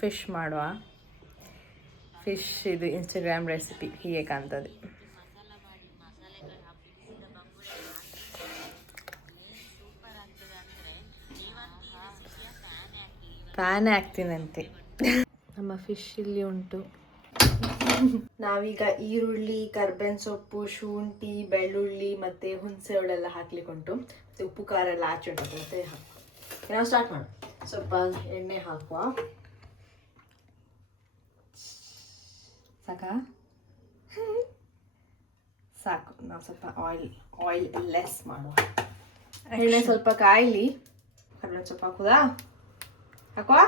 Fish ಮಾಡುವ. Fish ಇದು Instagram recipe ಹೀಗೆ ಕಾಣ್ತದೆ. ಫ್ಯಾನೇ ಆಗ್ತೀನಂತೆ. ನಮ್ಮ ಫಿಶ್ ಇಲ್ಲಿ ಉಂಟು. ನಾವೀಗ ಈರುಳ್ಳಿ, ಕರ್ಬೇವಿನ ಸೊಪ್ಪು, ಶುಂಠಿ, ಬೆಳ್ಳುಳ್ಳಿ ಮತ್ತು ಹುಣಸೆ ಹುಳೆಲ್ಲ ಹಾಕ್ಲಿಕ್ಕೆ ಉಂಟು. ಮತ್ತು ಉಪ್ಪು ಖಾರ ಎಲ್ಲ ಆಚೆ ಉಂಟು ಮತ್ತೆ ನಾವು ಸ್ಟಾರ್ಟ್ ಮಾಡೋಣ. ಸ್ವಲ್ಪ ಎಣ್ಣೆ ಹಾಕುವ. ಸಾಕಾ? ಸಾಕು. ನಾವು ಸ್ವಲ್ಪ ಆಯಿಲ್ ಲೆಸ್ ಮಾಡುವ. ಎಣ್ಣೆ ಸ್ವಲ್ಪ ಕಾಯಿಲಿ. ಕರ್ಬೇವಿನ ಸೊಪ್ಪು ಹಾಕುದಾ? ಹಾಕುವ?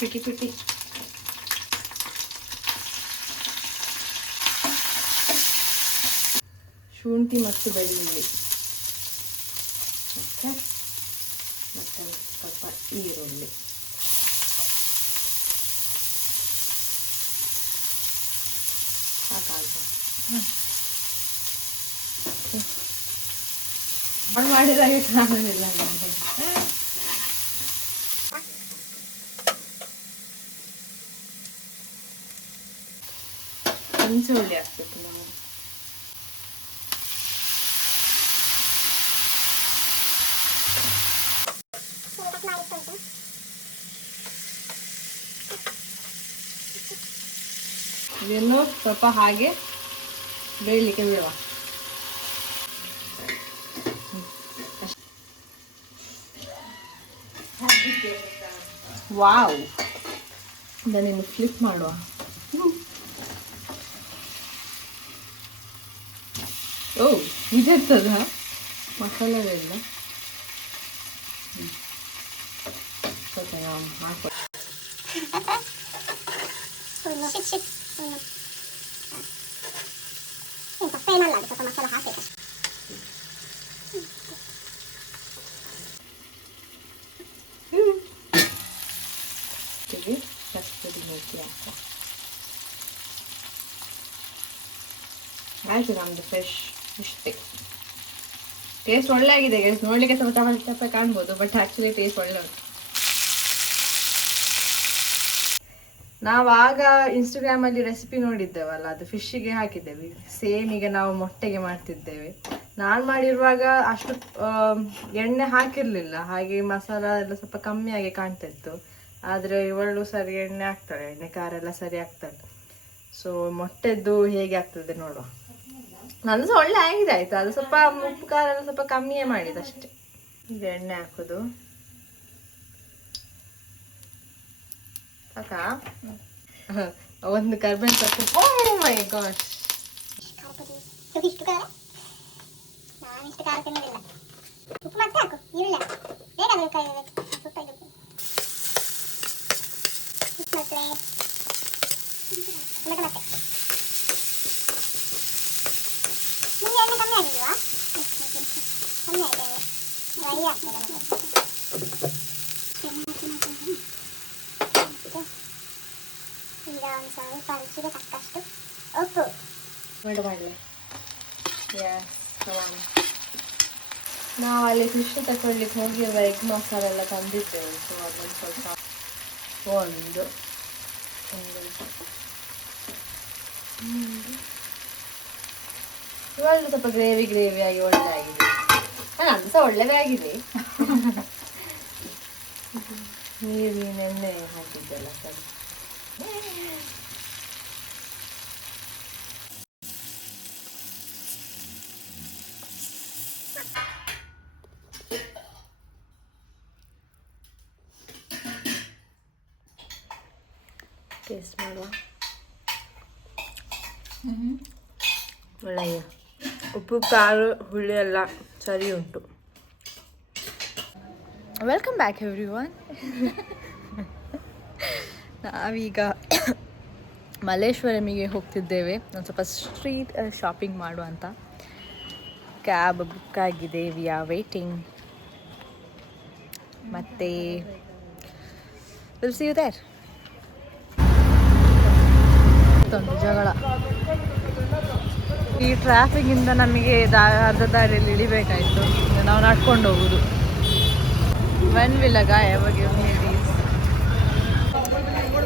ಪಿಟಿ ಪಿಟಿ. ಶುಂಠಿ ಮತ್ತು ಬೆಳ್ಳುಳ್ಳಿ. ಓಕೆ, ಮತ್ತು ಸ್ವಲ್ಪ ಈರುಳ್ಳಿ. ಸಾಕಾಗ ಮಾಡಿದಾಗೆ ಕಾಣೋದಿಲ್ಲ ನನಗೆ. ಹುಣಸೆ ಹುಳಿ ಹಾಕ್ಬೇಕು ನಾವು. ಇದನ್ನು ಸ್ವಲ್ಪ ಹಾಗೆ ಬೇಯಲಿಕ್ಕೆ ಬಿಡುವ. ವಾವ್, ಇದನ್ನು ಫ್ಲಿಪ್ ಮಾಡುವ. ಓ, ಇದಿರ್ತದ ಮಸಾಲೆಲ್ಲ ಸ್ವಲ್ಪ ಹಾಕಿ. ಕಸ್ತೂರಿ ಮೇಥಿ ಹಾಕುವ. ಆಯಿತು ನಮ್ಮದು ಫಿಶ್ ಇಷ್ಟೇ. ಟೇಸ್ಟ್ ಒಳ್ಳೆ ಆಗಿದೆ ಗೈಸ್. ನೋಡಲಿಕ್ಕೆ ಸ್ವಲ್ಪ ಚಪ್ಪ ಕಾಣ್ಬೋದು, ಬಟ್ ಆ್ಯಕ್ಚುಲಿ ಟೇಸ್ಟ್ ಒಳ್ಳೆ ಉಂಟು. ನಾವು ಆಗ ಇನ್ಸ್ಟಾಗ್ರಾಮಲ್ಲಿ ರೆಸಿಪಿ ನೋಡಿದ್ದೇವಲ್ಲ, ಅದು ಫಿಶ್ಶಿಗೆ ಹಾಕಿದ್ದೇವೆ. ಸೇಮ್ ಈಗ ನಾವು ಮೊಟ್ಟೆಗೆ ಮಾಡ್ತಿದ್ದೇವೆ. ನಾನು ಮಾಡಿರುವಾಗ ಅಷ್ಟು ಎಣ್ಣೆ ಹಾಕಿರಲಿಲ್ಲ, ಹಾಗೆ ಮಸಾಲ ಎಲ್ಲ ಸ್ವಲ್ಪ ಕಮ್ಮಿಯಾಗಿ ಕಾಣ್ತಾ ಇತ್ತು. ಆದರೆ ಇವಳು ಸರಿ ಎಣ್ಣೆ ಹಾಕ್ತಾಳೆ, ಎಣ್ಣೆ ಖಾರ ಎಲ್ಲ ಸರಿ ಆಗ್ತಾಳೆ. ಸೊ ಮೊಟ್ಟೆದ್ದು ಹೇಗೆ ಆಗ್ತದೆ ನೋಡುವ. ನಂದು ಸಹ ಒಳ್ಳೆ ಆಗಿದೆ ಆಯಿತು. ಅದು ಸ್ವಲ್ಪ ಉಪ್ಪು ಖಾರ ಎಲ್ಲ ಸ್ವಲ್ಪ ಕಮ್ಮಿಯೇ ಮಾಡಿದ್ದು ಅಷ್ಟೇ. ಈಗ ಎಣ್ಣೆ ಹಾಕೋದು ಸಾಕಾ? ಒಂದು ಕರ್ಬೇವಿನ ಸೊಪ್ಪು. ಓ ಮೈ ಗಾಡ್, ಈಗ ಒಂದು ಸ್ವಲ್ಪ ರುಚಿಗೆ ತಕ್ಕಷ್ಟು ಉಪ್ಪು ಮಾಡಲಿ. ನಾವು ಅಲ್ಲಿ ಫಿಶ್ ತಗೊಳ್ಳಿಕ್ಕೆ ಹೋಗಿರುವ ಎಗ್ ಮಸಾಲ ಎಲ್ಲ ತಂದಿದ್ದೇವೆ. ಸೊ ಅದನ್ನು ಸ್ವಲ್ಪ ಒಂದು ಇವಾಗ ಸ್ವಲ್ಪ ಗ್ರೇವಿ ಆಗಿ ಒಳ್ಳೆ ಆಗಿದೆ. ಅದು ಸಹ ಒಳ್ಳೆದೇ ಆಗಿದೆ. ನೀರಿನ ಎಣ್ಣೆ ಹಾಕಿದ್ದೆಲ್ಲ ಸರಿ. ಟೇಸ್ಟ್ ಮಾಡುವ. ಒಳ್ಳೆಯ ಉಪ್ಪು ಖಾರ ಹುಳಿ ಎಲ್ಲ ಸರಿ ಉಂಟು. Welcome back everyone. ನಾವೀಗ ಮಲ್ಲೇಶ್ವರಮಿಗೆ ಹೋಗ್ತಿದ್ದೇವೆ. ಒಂದು ಸ್ವಲ್ಪ ಸ್ಟ್ರೀಟ್ ಶಾಪಿಂಗ್ ಮಾಡುವಂತ. ಕ್ಯಾಬ್ ಬುಕ್ ಆಗಿದೆ. We are waiting. ಮತ್ತೆ ವಿಲ್ ಸಿ ಯು ದೇರ್. ಒಂದು ಜಗಳ. ಈ ಟ್ರಾಫಿಕ್ಕಿಂದ ನಮಗೆ ಅರ್ಧ ದಾರಿಯಲ್ಲಿ ಇಳಿಬೇಕಾಯಿತು. ನಾವು ನಡ್ಕೊಂಡು ಹೋಗುದು. When will a guy ever give me these?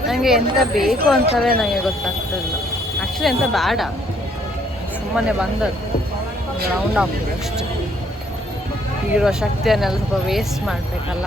ನನಗೆ ಎಂತ ಬೇಕು ಅಂತಲೇ ನನಗೆ ಗೊತ್ತಾಗ್ತಿಲ್ಲ. ಆ್ಯಕ್ಚುಲಿ ಎಂತ ಬೇಡ, ಸುಮ್ಮನೆ ಬಂದದ್ದು ರೌಂಡ್ ಆಗ್ಬೋದು ಅಷ್ಟೇ. ಇರೋ ಶಕ್ತಿಯನ್ನೆಲ್ಲ ಸ್ವಲ್ಪ ವೇಸ್ಟ್ ಮಾಡಬೇಕಲ್ಲ.